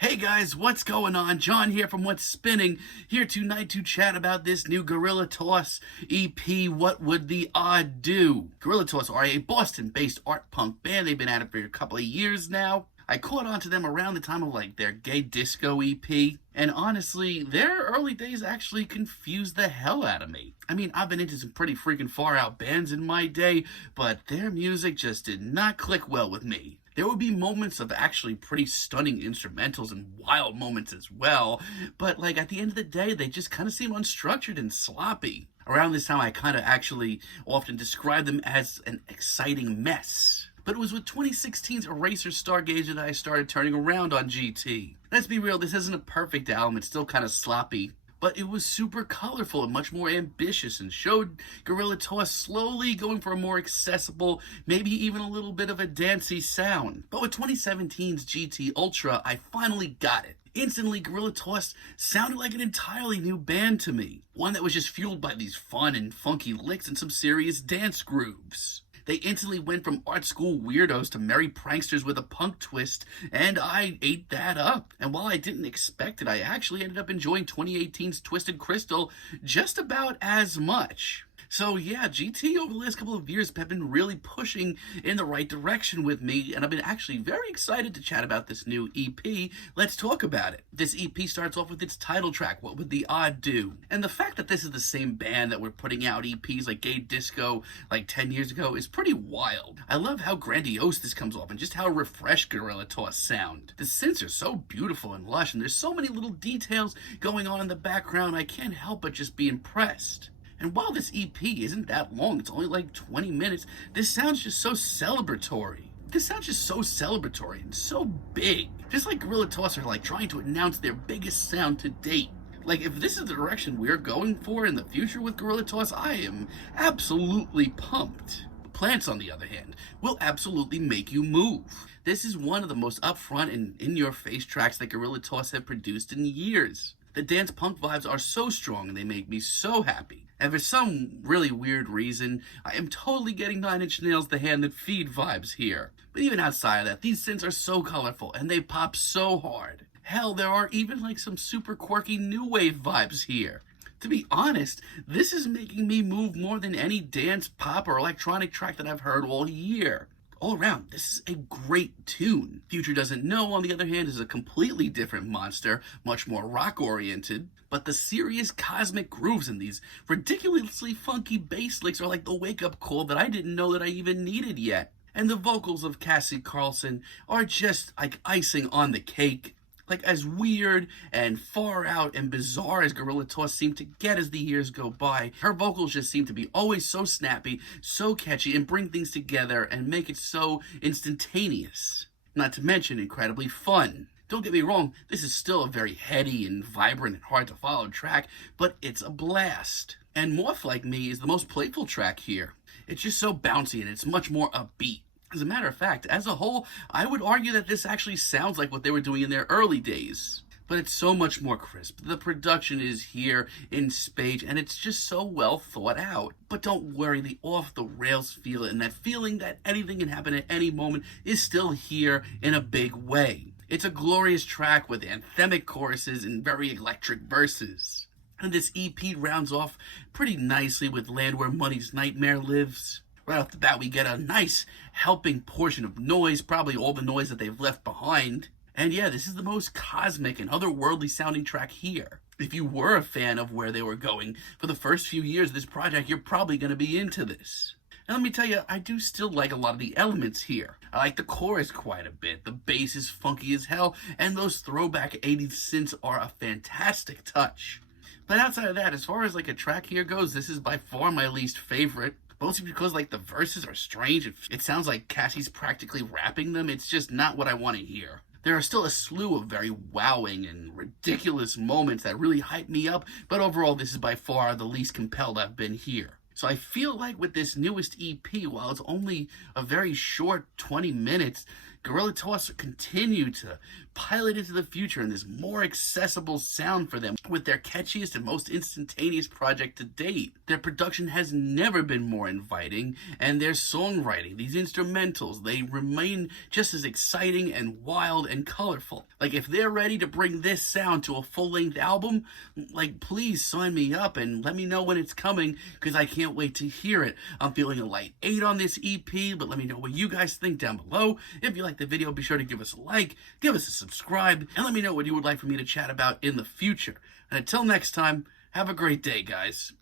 Hey guys, what's going on? John here from What's Spinning, here tonight to chat about this new Guerilla Toss EP, What Would the Odd Do? Guerilla Toss are a Boston-based art punk band. They've been at it for a couple of years now. I caught on to them around the time of their gay disco EP, and honestly, their early days actually confused the hell out of me. I mean, I've been into some pretty freaking far out bands in my day, but their music just did not click well with me. There would be moments of actually pretty stunning instrumentals and wild moments as well, but at the end of the day, they just kind of seem unstructured and sloppy. Around this time, I kind of actually often describe them as an exciting mess. But it was with 2016's Eraser Stargazer that I started turning around on GT. Let's be real, this isn't a perfect album, it's still kind of sloppy. But it was super colorful and much more ambitious and showed Guerilla Toss slowly going for a more accessible, maybe even a little bit of a dancey sound. But with 2017's GT Ultra, I finally got it. Instantly, Guerilla Toss sounded like an entirely new band to me. One that was just fueled by these fun and funky licks and some serious dance grooves. They instantly went from art school weirdos to merry pranksters with a punk twist, and I ate that up. And while I didn't expect it, I actually ended up enjoying 2018's Twisted Crystal just about as much. So yeah, GT over the last couple of years have been really pushing in the right direction with me, and I've been actually very excited to chat about this new EP. Let's talk about it. This EP starts off with its title track, What Would the Odd Do? And the fact that this is the same band that were putting out EPs like Gay Disco 10 years ago is pretty wild. I love how grandiose this comes off and just how refreshed Guerilla Toss sound. The synths are so beautiful and lush, and there's so many little details going on in the background, I can't help but just be impressed. And while this EP isn't that long, it's only 20 minutes, this sounds just so celebratory. This sounds just so celebratory and so big. Just like Guerilla Toss are trying to announce their biggest sound to date. If this is the direction we're going for in the future with Guerilla Toss, I am absolutely pumped. Plants, on the other hand, will absolutely make you move. This is one of the most upfront and in-your-face tracks that Guerilla Toss have produced in years. The dance punk vibes are so strong and they make me so happy. And for some really weird reason, I am totally getting Nine Inch Nails' The Hand That Feed vibes here. But even outside of that, these synths are so colorful and they pop so hard. Hell, there are even some super quirky new wave vibes here. To be honest, this is making me move more than any dance, pop, or electronic track that I've heard all year. All around, this is a great tune. Future Doesn't Know, on the other hand, is a completely different monster, much more rock-oriented. But the serious cosmic grooves in these ridiculously funky bass licks are the wake-up call that I didn't know that I even needed yet. And the vocals of Cassie Carlson are just icing on the cake. As weird and far out and bizarre as Guerilla Toss seem to get as the years go by, her vocals just seem to be always so snappy, so catchy, and bring things together and make it so instantaneous. Not to mention incredibly fun. Don't get me wrong, this is still a very heady and vibrant and hard to follow track, but it's a blast. And Moth, like me, is the most playful track here. It's just so bouncy and it's much more upbeat. As a matter of fact, as a whole, I would argue that this actually sounds like what they were doing in their early days. But it's so much more crisp. The production is here in spades, and it's just so well thought out. But don't worry, the off-the-rails feel and that feeling that anything can happen at any moment is still here in a big way. It's a glorious track with anthemic choruses and very electric verses. And this EP rounds off pretty nicely with Land Where Money's Nightmare Lives. Right off the bat, we get a nice helping portion of noise, probably all the noise that they've left behind. And yeah, this is the most cosmic and otherworldly sounding track here. If you were a fan of where they were going for the first few years of this project, you're probably going to be into this. And let me tell you, I do still like a lot of the elements here. I like the chorus quite a bit. The bass is funky as hell, and those throwback 80s synths are a fantastic touch. But outside of that, as far as a track here goes, this is by far my least favorite. Mostly because the verses are strange. It sounds like Cassie's practically rapping them. It's just not what I want to hear. There are still a slew of very wowing and ridiculous moments that really hype me up, but overall this is by far the least compelled I've been here. So I feel like with this newest EP, while it's only a very short 20 minutes, Guerilla Toss continue to pilot into the future in this more accessible sound for them with their catchiest and most instantaneous project to date. Their production has never been more inviting, and their songwriting, these instrumentals, they remain just as exciting and wild and colorful. Like, if they're ready to bring this sound to a full-length album, like, please sign me up and let me know when it's coming, because I can't wait to hear it. I'm feeling a light 8 on this EP, but let me know what you guys think down below. If you like the video, be sure to give us a like, give us a subscribe, and let me know what you would like for me to chat about in the future. And until next time, have a great day, guys.